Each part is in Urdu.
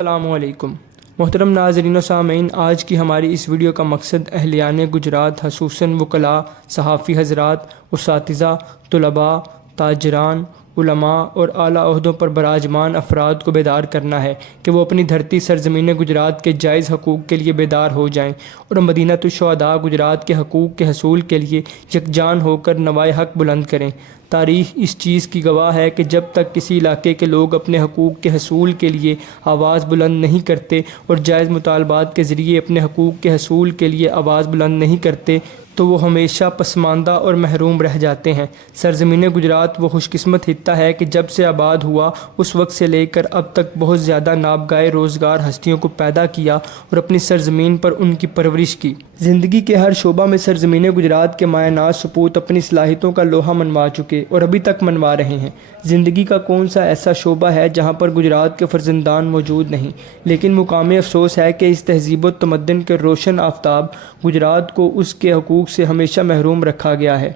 السلام علیکم محترم ناظرین و سامعین، آج کی ہماری اس ویڈیو کا مقصد اہلیان گجرات خصوصاً وکلاء، صحافی حضرات، اساتذہ، طلباء، تاجران، علماء اور اعلیٰ عہدوں پر براجمان افراد کو بیدار کرنا ہے کہ وہ اپنی دھرتی سرزمین گجرات کے جائز حقوق کے لیے بیدار ہو جائیں اور مدینہ الشہداء گجرات کے حقوق کے حصول کے لیے یکجان ہو کر نوائے حق بلند کریں۔ تاریخ اس چیز کی گواہ ہے کہ جب تک کسی علاقے کے لوگ اپنے حقوق کے حصول کے لیے آواز بلند نہیں کرتے اور جائز مطالبات کے ذریعے اپنے حقوق کے حصول کے لیے آواز بلند نہیں کرتے تو وہ ہمیشہ پسماندہ اور محروم رہ جاتے ہیں۔ سرزمین گجرات وہ خوش قسمت خطہ ہے کہ جب سے آباد ہوا اس وقت سے لے کر اب تک بہت زیادہ نابغہ روزگار ہستیوں کو پیدا کیا اور اپنی سرزمین پر ان کی پرورش کی۔ زندگی کے ہر شعبہ میں سرزمین گجرات کے مایہ ناز سپوت اپنی صلاحیتوں کا لوہا منوا چکے اور ابھی تک منوا رہے ہیں۔ زندگی کا کون سا ایسا شعبہ ہے جہاں پر گجرات کے فرزندان موجود نہیں؟ لیکن مقام افسوس ہے کہ اس تہذیب و تمدن کے روشن آفتاب گجرات کو اس کے حقوق سے ہمیشہ محروم رکھا گیا ہے۔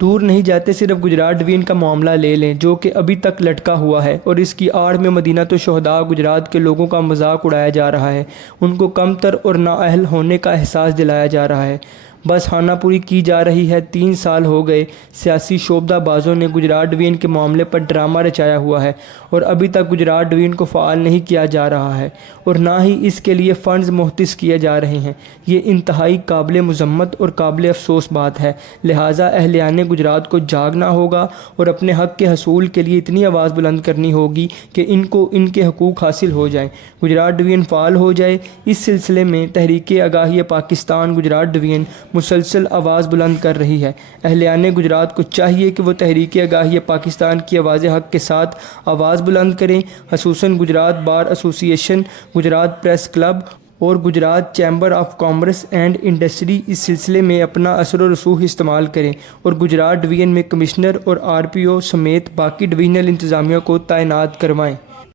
دور نہیں جاتے، صرف گجرات ڈویژن کا معاملہ لے لیں جو کہ ابھی تک لٹکا ہوا ہے اور اس کی آڑ میں مدینہ الشہداء گجرات کے لوگوں کا مذاق اڑایا جا رہا ہے، ان کو کمتر اور نااہل ہونے کا احساس دلایا جا رہا ہے، بس خانہ پوری کی جا رہی ہے۔ 3 سال ہو گئے سیاسی شعبدہ بازوں نے گجرات ڈویژن کے معاملے پر ڈرامہ رچایا ہوا ہے اور ابھی تک گجرات ڈویژن کو فعال نہیں کیا جا رہا ہے اور نہ ہی اس کے لیے فنڈز مختص کیے جا رہے ہیں۔ یہ انتہائی قابل مذمت اور قابل افسوس بات ہے، لہٰذا اہلیان گجرات کو جاگنا ہوگا اور اپنے حق کے حصول کے لیے اتنی آواز بلند کرنی ہوگی کہ ان کو ان کے حقوق حاصل ہو جائیں، گجرات ڈویژن فعال ہو جائے۔ اس سلسلے میں تحریک آگاہی پاکستان گجرات ڈویژن مسلسل آواز بلند کر رہی ہے۔ اہلیان گجرات کو چاہیے کہ وہ تحریک آگاہی پاکستان کی آواز حق کے ساتھ آواز بلند کریں، خصوصاً گجرات بار ایسوسی ایشن، گجرات پریس کلب اور Gujarat chamber of commerce and industry اس سلسلے میں اپنا اثر و رسوخ استعمال کریں اور گجرات ڈویژن میں کمشنر اور RPO سمیت باقی ڈویژنل انتظامیہ کو تعینات کروائیں۔